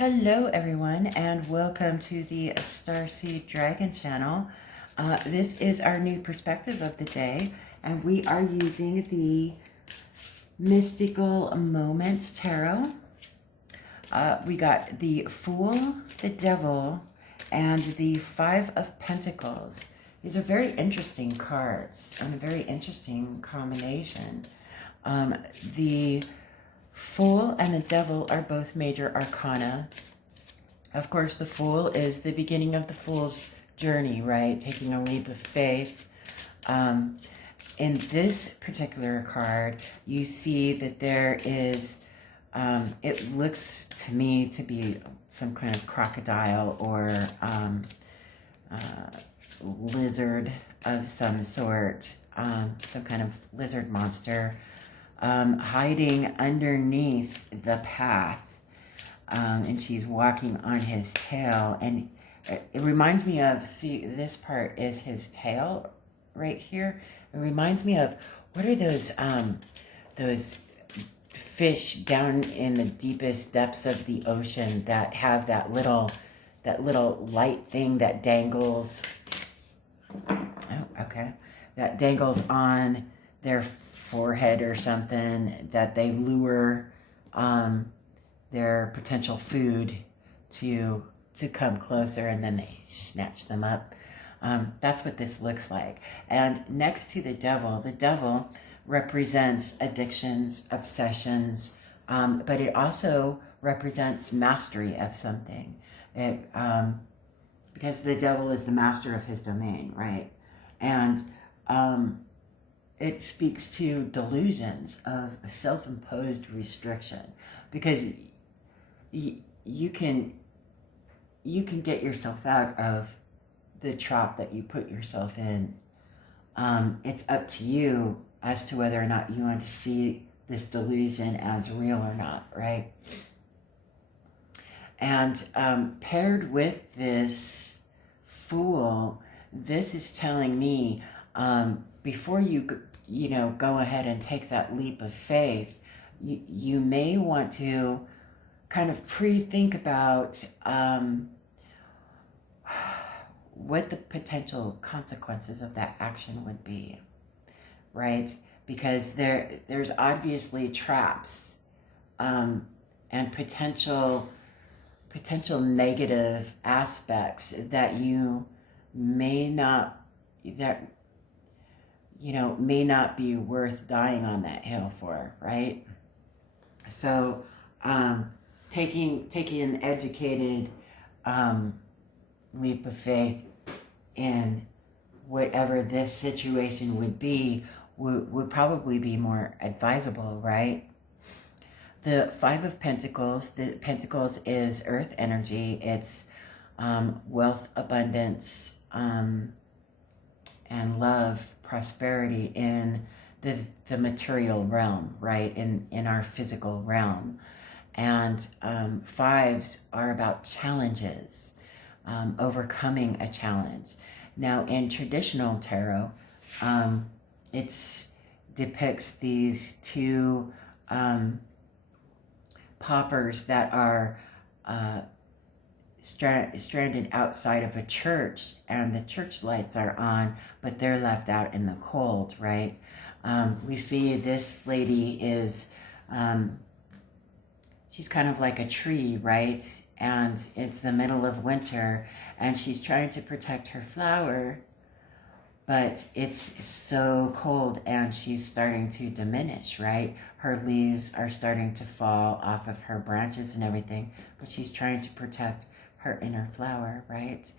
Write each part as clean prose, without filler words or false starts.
Hello everyone and welcome to the Starseed Dragon channel. This is our new perspective of the day and we are using the Mystical Moments Tarot. We got the Fool, the Devil, and the Five of Pentacles. These are very interesting cards and a very interesting combination. The Fool and the Devil are both major arcana. Of course, the Fool is the beginning of the Fool's journey, right? Taking a leap of faith. In this particular card, you see that there is, it looks to me to be some kind of crocodile or lizard of some sort, some kind of lizard monster. Hiding underneath the path, and she's walking on his tail, and it reminds me of, see, this part is his tail right here. It reminds me of, what are those fish down in the deepest depths of the ocean that have that little light thing that dangles, that dangles on their forehead or something, that they lure their potential food to come closer, and then they snatch them up. That's what this looks like. And next to the devil represents addictions, obsessions, but it also represents mastery of something. Because the devil is the master of his domain, right? And it speaks to delusions of self-imposed restriction, because you can get yourself out of the trap that you put yourself in. It's up to you as to whether or not you want to see this delusion as real or not, right? And paired with this Fool, this is telling me, before you go ahead and take that leap of faith, you may want to kind of pre-think about what the potential consequences of that action would be, right? Because there's obviously traps and potential negative aspects that you may not be worth dying on that hill for, right? So taking an educated leap of faith in whatever this situation would be would probably be more advisable, right? The Five of Pentacles, the Pentacles is earth energy. It's wealth, abundance, and love, prosperity in the material realm, right? In our physical realm. And fives are about challenges, overcoming a challenge. Now, in traditional tarot, it depicts these two paupers that are stranded outside of a church, and the church lights are on, but they're left out in the cold, right? We see this lady is, she's kind of like a tree, right? And it's the middle of winter, and she's trying to protect her flower, but it's so cold and she's starting to diminish, right? Her leaves are starting to fall off of her branches and everything, but she's trying to protect her inner flower, right?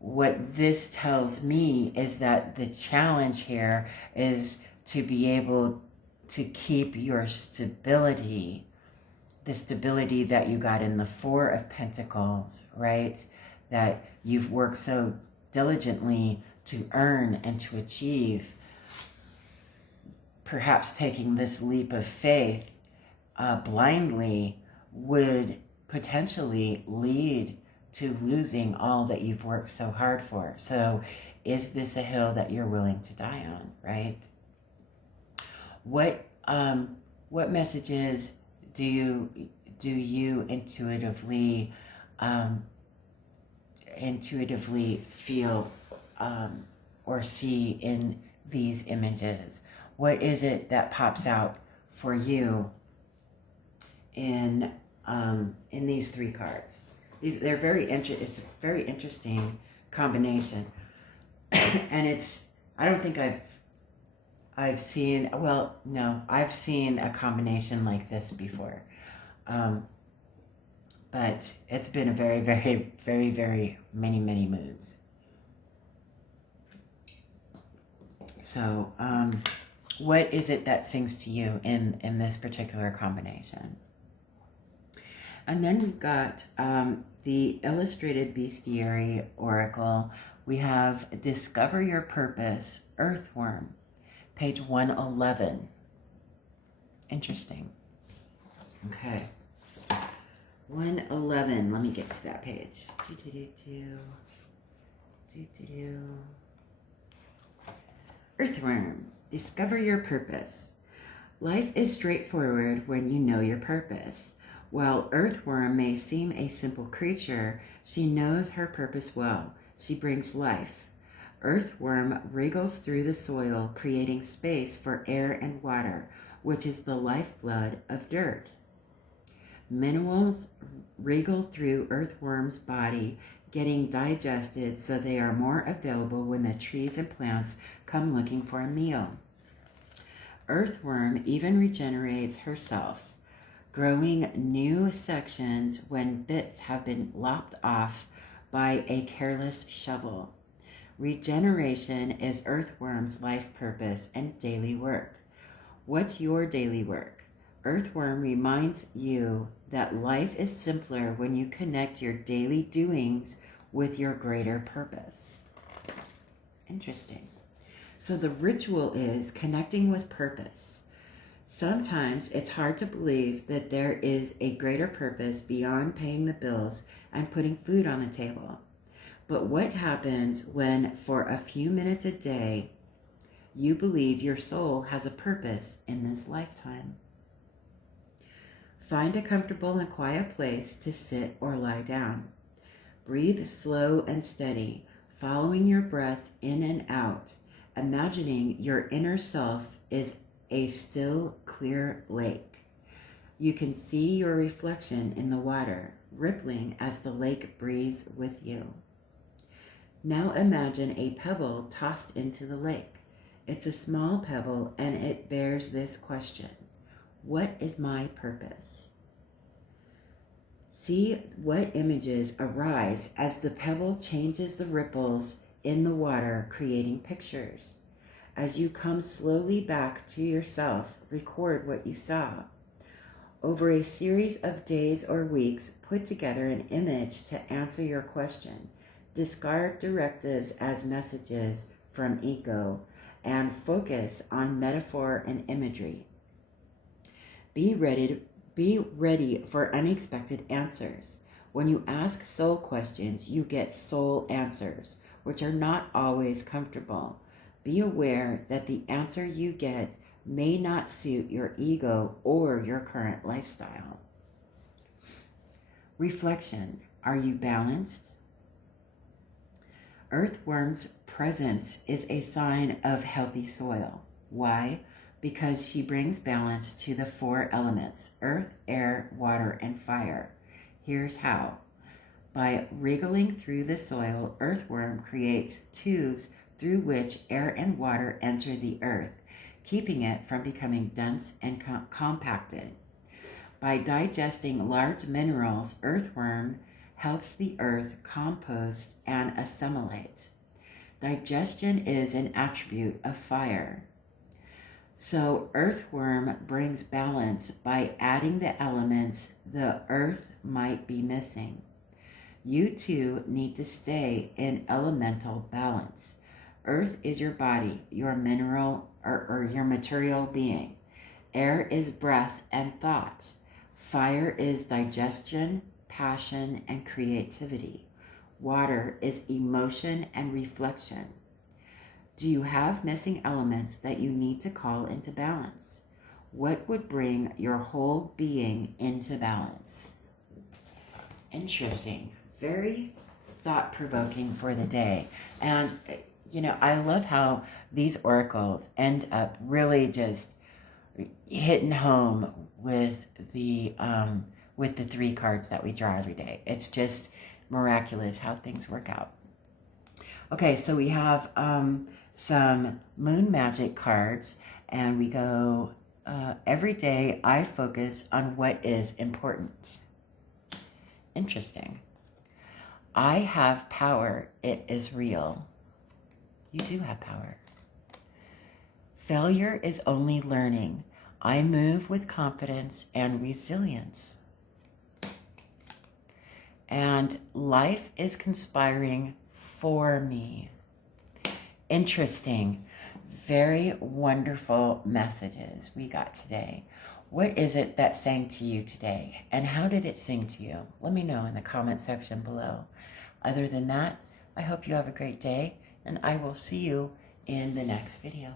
What this tells me is that the challenge here is to be able to keep your stability, the stability that you got in the Four of Pentacles, right? That you've worked so diligently to earn and to achieve. Perhaps taking this leap of faith blindly would potentially lead to losing all that you've worked so hard for. So is this a hill that you're willing to die on, right? What messages do do you intuitively feel or see in these images? What is it that pops out for you in these three cards? They're it's a very interesting combination, and I don't think I've seen, well, no, I've seen a combination like this before, but it's been a very, very, very, very many moods. So what is it that sings to you in this particular combination? And then we've got the Illustrated Bestiary Oracle. We have Discover Your Purpose, Earthworm, page 111. Interesting. Okay. 111. Let me get to that page. Earthworm, discover your purpose. Life is straightforward when you know your purpose. While Earthworm may seem a simple creature, she knows her purpose well. She brings life. Earthworm wriggles through the soil, creating space for air and water, which is the lifeblood of dirt. Minerals wriggle through Earthworm's body, getting digested so they are more available when the trees and plants come looking for a meal. Earthworm even regenerates herself, growing new sections when bits have been lopped off by a careless shovel. Regeneration is Earthworm's life purpose and daily work. What's your daily work? Earthworm reminds you that life is simpler when you connect your daily doings with your greater purpose. Interesting. So the ritual is connecting with purpose. Sometimes it's hard to believe that there is a greater purpose beyond paying the bills and putting food on the table. But what happens when, for a few minutes a day, you believe your soul has a purpose in this lifetime? Find a comfortable and quiet place to sit or lie down. Breathe slow and steady, following your breath in and out, imagining your inner self is a still, clear lake. You can see your reflection in the water, rippling as the lake breathes with you. Now imagine a pebble tossed into the lake. It's a small pebble and it bears this question: what is my purpose? See what images arise as the pebble changes the ripples in the water, creating pictures. As you come slowly back to yourself, record what you saw. Over a series of days or weeks, put together an image to answer your question. Discard directives as messages from ego and focus on metaphor and imagery. Be ready for unexpected answers. When you ask soul questions, you get soul answers, which are not always comfortable. Be aware that the answer you get may not suit your ego or your current lifestyle. Reflection. Are you balanced? Earthworm's presence is a sign of healthy soil. Why? Because she brings balance to the four elements: earth, air, water, and fire. Here's how. By wriggling through the soil, Earthworm creates tubes through which air and water enter the earth, keeping it from becoming dense and compacted. By digesting large minerals, Earthworm helps the earth compost and assimilate. Digestion is an attribute of fire. So Earthworm brings balance by adding the elements the earth might be missing. You too need to stay in elemental balance. Earth is your body, your mineral or your material being. Air is breath and thought. Fire is digestion, passion, and creativity. Water is emotion and reflection. Do you have missing elements that you need to call into balance? What would bring your whole being into balance? Interesting. Very thought-provoking for the day. And, you know, I love how these oracles end up really just hitting home with the 3 cards that we draw every day. It's just miraculous how things work out. Okay, so we have some moon magic cards, and we go, every day I focus on what is important. Interesting. I have power. It is real. You do have power. Failure is only learning. I move with confidence and resilience. And life is conspiring for me. Interesting. Very wonderful messages we got today. What is it that sang to you today? And how did it sing to you? Let me know in the comment section below. Other than that, I hope you have a great day, and I will see you in the next video.